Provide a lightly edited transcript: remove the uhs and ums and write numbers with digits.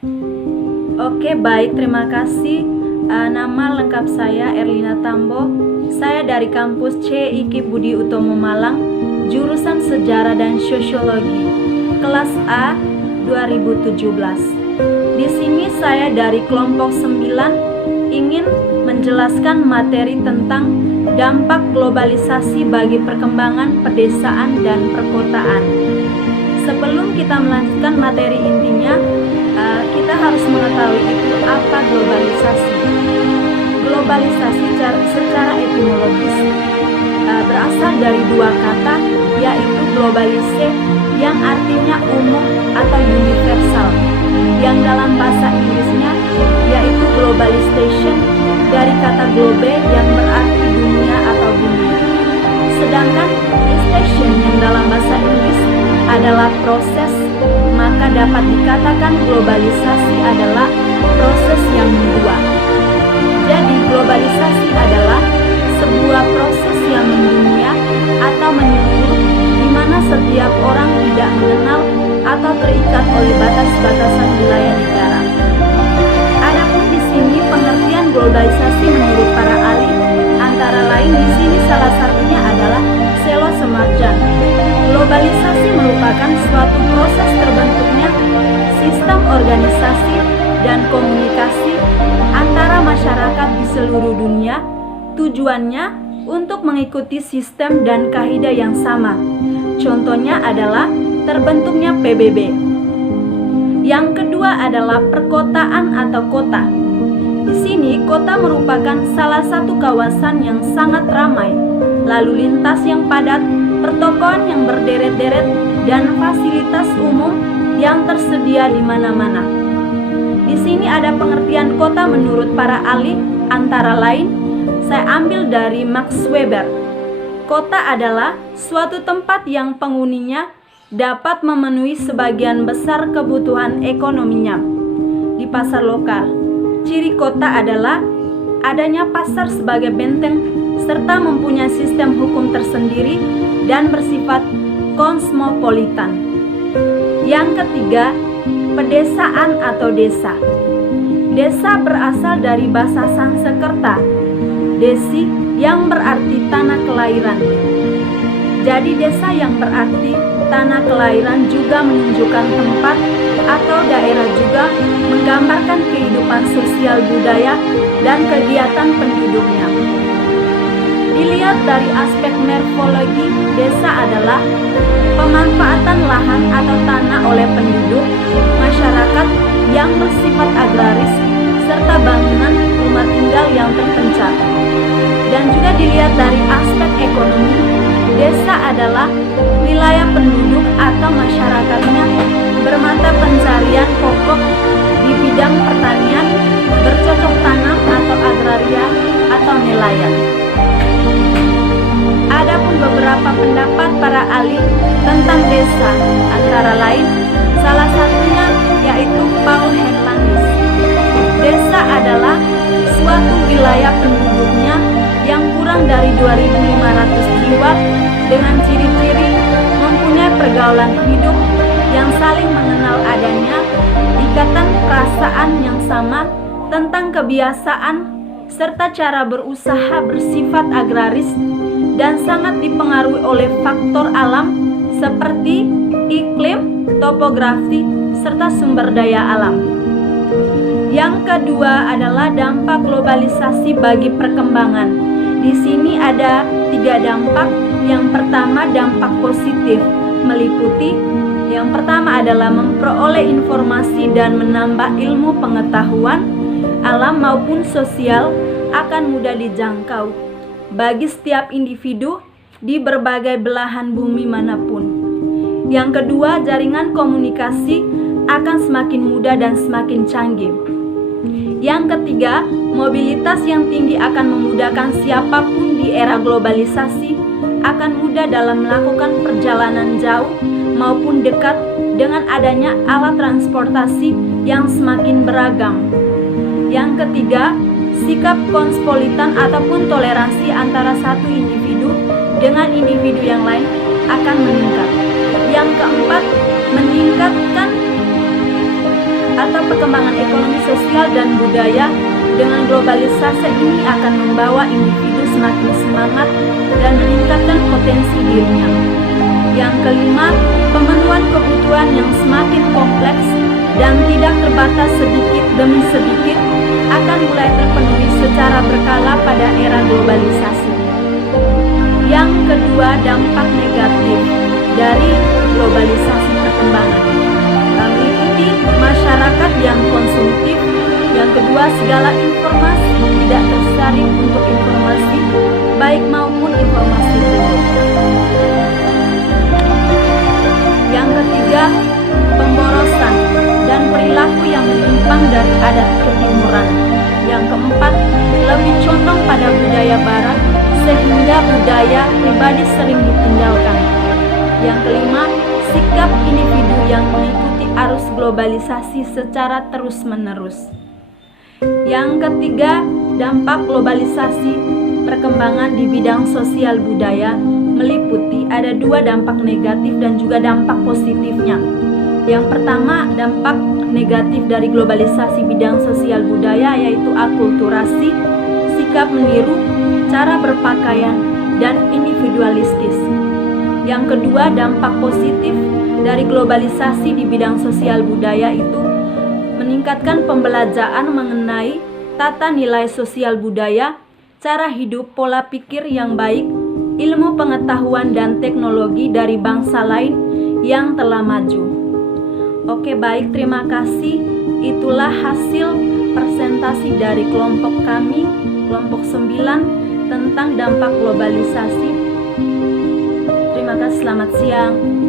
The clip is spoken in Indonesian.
Oke, baik, terima kasih. Nama lengkap saya Erlina Tambo. Saya dari kampus C IKIP Budi Utomo Malang, jurusan Sejarah dan Sosiologi, kelas A 2017. Di sini saya dari kelompok 9 ingin menjelaskan materi tentang dampak globalisasi bagi perkembangan pedesaan dan perkotaan. Sebelum kita melanjutkan materi intinya, kita harus mengetahui itu apa globalisasi. Globalisasi secara etimologis berasal dari dua kata, yaitu globalise yang artinya umum atau universal, yang dalam bahasa Inggrisnya yaitu globalization dari kata globe yang berarti dunia atau bumi. Sedangkan station yang dalam bahasa Inggris adalah proses, maka dapat dikatakan globalisasi adalah proses yang mendua. Jadi globalisasi adalah sebuah proses yang mendunia atau menyeluruh, di mana setiap orang tidak mengenal atau terikat oleh batas-batasan wilayah negara. Adapun di sini pengertian globalisasi menurut para ahli antara lain di sini salah satunya adalah Selo Semarjan. Globalisasi merupakan suatu proses terbentuknya sistem organisasi dan komunikasi antara masyarakat di seluruh dunia. Tujuannya untuk mengikuti sistem dan kaidah yang sama. Contohnya adalah terbentuknya PBB. Yang kedua adalah perkotaan atau kota. Di sini kota merupakan salah satu kawasan yang sangat ramai, lalu lintas yang padat, pertokoan yang berderet-deret, dan fasilitas umum yang tersedia di mana-mana. Di sini ada pengertian kota menurut para ahli, antara lain saya ambil dari Max Weber. Kota adalah suatu tempat yang penghuninya dapat memenuhi sebagian besar kebutuhan ekonominya di pasar lokal. Ciri kota adalah adanya pasar sebagai benteng serta mempunyai sistem hukum tersendiri dan bersifat kosmopolitan. Yang ketiga, pedesaan atau desa. Desa berasal dari bahasa Sanskerta, desi, yang berarti tanah kelahiran. Jadi desa yang berarti tanah kelahiran juga menunjukkan tempat atau daerah, juga menggambarkan kehidupan sosial budaya dan kegiatan penduduknya. Dilihat dari aspek morfologi, desa adalah pemanfaatan lahan atau tanah oleh penduduk masyarakat yang bersifat agraris serta bangunan rumah tinggal yang terpencar. Dan juga dilihat dari aspek ekonomi, desa adalah wilayah penduduk atau masyarakatnya bermata pencarian pokok di bidang pertanian, bercocok tanam atau agraria atau nelayan. Adapun beberapa pendapat para ahli tentang desa, antara lain salah satunya yaitu Paul Hernandez. Desa adalah suatu wilayah penduduknya yang kurang dari 2.500 jiwa dengan ciri-ciri mempunyai pergaulan hidup yang saling mengenal, adanya ikatan perasaan yang sama tentang kebiasaan serta cara berusaha bersifat agraris dan sangat dipengaruhi oleh faktor alam seperti iklim, topografi, serta sumber daya alam. Yang kedua adalah dampak globalisasi bagi perkembangan. Di sini ada 3 dampak. Yang pertama, dampak positif, meliputi yang pertama adalah memperoleh informasi dan menambah ilmu pengetahuan alam maupun sosial akan mudah dijangkau bagi setiap individu di berbagai belahan bumi manapun. Yang kedua, jaringan komunikasi akan semakin mudah dan semakin canggih. Yang ketiga, mobilitas yang tinggi akan memudahkan siapapun di era globalisasi akan mudah dalam melakukan perjalanan jauh maupun dekat dengan adanya alat transportasi yang semakin beragam. Yang ketiga, sikap kosmopolitan ataupun toleransi antara satu individu dengan individu yang lain akan meningkat. Yang keempat, meningkatkan atau perkembangan ekonomi sosial dan budaya dengan globalisasi ini akan membawa individu semakin semangat dan meningkatkan potensi dirinya. Yang kelima, pemenuhan kebutuhan yang semakin kompleks dan tidak terbatas sedikit demi sedikit akan mulai terpenuhi secara berkala pada era globalisasi. Yang kedua, dampak negatif dari globalisasi perkembangan meliputi masyarakat yang konsumtif. Yang kedua, segala informasi tidak tersaring untuk informasi baik maupun informasi buruk. Yang ketiga, pemborosan dan perilaku yang menyimpang dari adat ketimuran. Yang keempat, lebih condong pada budaya barat sehingga budaya pribadi sering ditinggalkan. Yang kelima, sikap individu yang mengikuti arus globalisasi secara terus-menerus. Yang ketiga, dampak globalisasi perkembangan di bidang sosial budaya meliputi ada dua dampak negatif dan juga dampak positifnya. Yang pertama, dampak negatif dari globalisasi bidang sosial budaya yaitu akulturasi, sikap meniru, cara berpakaian, dan individualistis. Yang kedua, dampak positif dari globalisasi di bidang sosial budaya itu meningkatkan pembelajaran mengenai tata nilai sosial budaya, cara hidup, pola pikir yang baik, ilmu pengetahuan dan teknologi dari bangsa lain yang telah maju. Oke, baik, terima kasih. Itulah hasil presentasi dari kelompok kami, kelompok 9, tentang dampak globalisasi. Terima kasih, selamat siang.